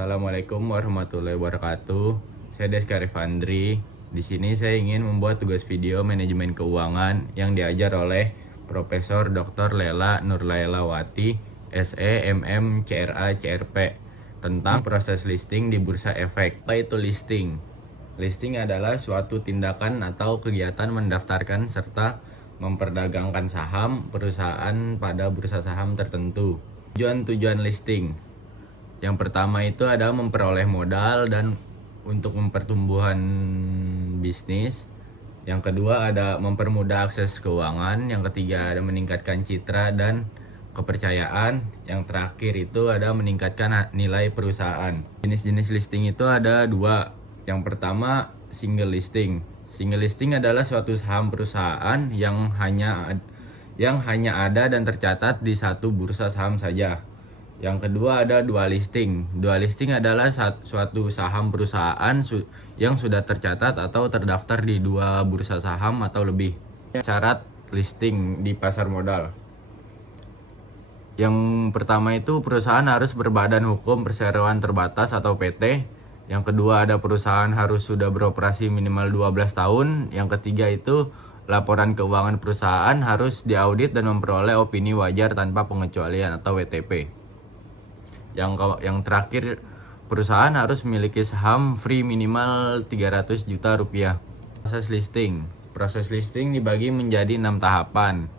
Assalamualaikum warahmatullahi wabarakatuh. Saya Deska Rifandri. Di sini saya ingin membuat tugas video manajemen keuangan yang diajar oleh Profesor Dr. Lela Nurlailawati, SE, MM, CRA, CRP tentang proses listing di Bursa Efek. Apa itu listing? Listing adalah suatu tindakan atau kegiatan mendaftarkan serta memperdagangkan saham perusahaan pada bursa saham tertentu. Tujuan listing. Yang pertama itu adalah memperoleh modal dan untuk mempertumbuhan bisnis. Yang kedua ada mempermudah akses keuangan. Yang ketiga ada meningkatkan citra dan kepercayaan. Yang terakhir itu ada meningkatkan nilai perusahaan. Jenis-jenis listing itu ada dua. Yang pertama single listing. Single listing adalah suatu saham perusahaan yang hanya ada dan tercatat di satu bursa saham saja. Yang kedua ada dual listing. Dual listing adalah suatu saham perusahaan yang sudah tercatat atau terdaftar di dua bursa saham atau lebih. Syarat listing di pasar modal. Yang pertama itu perusahaan harus berbadan hukum perseroan terbatas atau PT. Yang kedua ada perusahaan harus sudah beroperasi minimal 12 tahun. Yang ketiga itu laporan keuangan perusahaan harus diaudit dan memperoleh opini wajar tanpa pengecualian atau WTP. Yang terakhir, perusahaan harus memiliki saham free minimal 300 juta rupiah. Proses listing dibagi menjadi 6 tahapan.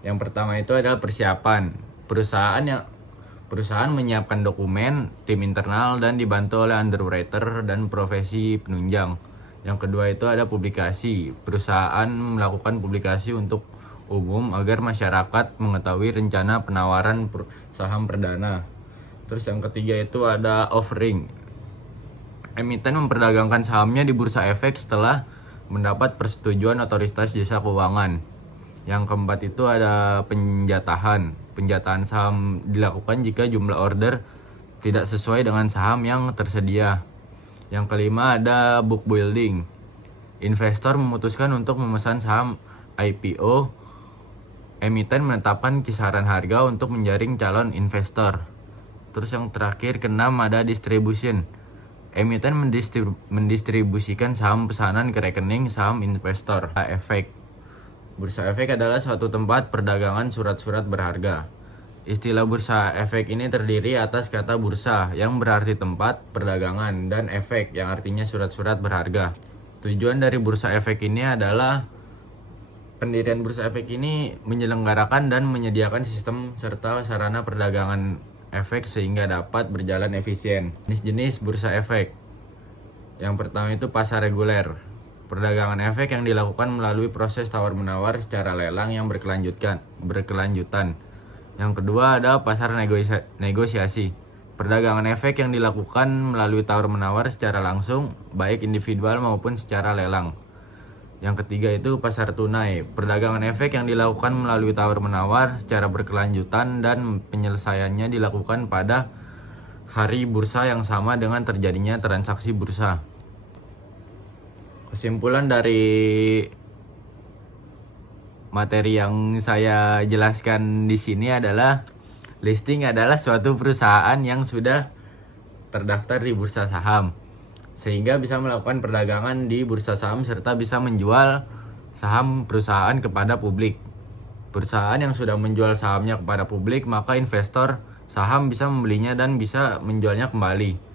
Yang pertama itu adalah persiapan. Perusahaan menyiapkan dokumen, tim internal dan dibantu oleh underwriter dan profesi penunjang. Yang kedua itu ada publikasi. Perusahaan melakukan publikasi untuk umum agar masyarakat mengetahui rencana penawaran saham perdana. Terus yang ketiga itu ada offering. Emiten memperdagangkan sahamnya di Bursa Efek setelah mendapat persetujuan otoritas jasa keuangan. Yang keempat itu ada penjatahan. Penjatahan saham dilakukan jika jumlah order tidak sesuai dengan saham yang tersedia. Yang kelima ada book building. Investor memutuskan untuk memesan saham IPO. Emiten menetapkan kisaran harga untuk menjaring calon investor. Terus yang terakhir keenam ada distribution. Emiten mendistribusikan saham pesanan ke rekening saham investor. Efek. Bursa Efek adalah suatu tempat perdagangan surat-surat berharga. Istilah Bursa Efek ini terdiri atas kata bursa yang berarti tempat perdagangan dan efek yang artinya surat-surat berharga. Tujuan dari Bursa Efek ini adalah pendirian Bursa Efek ini menyelenggarakan dan menyediakan sistem serta sarana perdagangan efek sehingga dapat berjalan efisien. Jenis-jenis Bursa Efek. Yang pertama itu pasar reguler. Perdagangan efek yang dilakukan melalui proses tawar-menawar secara lelang yang berkelanjutan. Yang kedua ada pasar negosiasi. Perdagangan efek yang dilakukan melalui tawar-menawar secara langsung, baik individual maupun secara lelang. Yang ketiga itu pasar tunai. Perdagangan efek yang dilakukan melalui tawar-menawar secara berkelanjutan dan penyelesaiannya dilakukan pada hari bursa yang sama dengan terjadinya transaksi bursa. Kesimpulan dari materi yang saya jelaskan di sini adalah listing adalah suatu perusahaan yang sudah terdaftar di bursa saham, sehingga bisa melakukan perdagangan di bursa saham serta bisa menjual saham perusahaan kepada publik. Perusahaan yang sudah menjual sahamnya kepada publik, maka investor saham bisa membelinya dan bisa menjualnya kembali.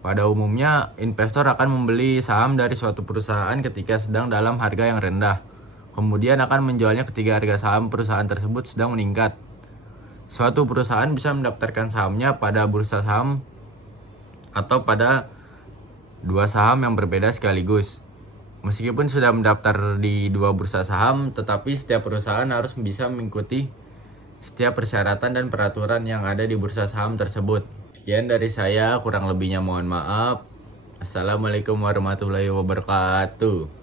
Pada umumnya, investor akan membeli saham dari suatu perusahaan ketika sedang dalam harga yang rendah. Kemudian akan menjualnya ketika harga saham perusahaan tersebut sedang meningkat. Suatu perusahaan bisa mendaftarkan sahamnya pada bursa saham atau pada dua saham yang berbeda sekaligus. Meskipun sudah mendaftar di dua bursa saham, tetapi setiap perusahaan harus bisa mengikuti setiap persyaratan dan peraturan yang ada di bursa saham tersebut. Sekian dari saya, kurang lebihnya mohon maaf. Assalamualaikum warahmatullahi wabarakatuh.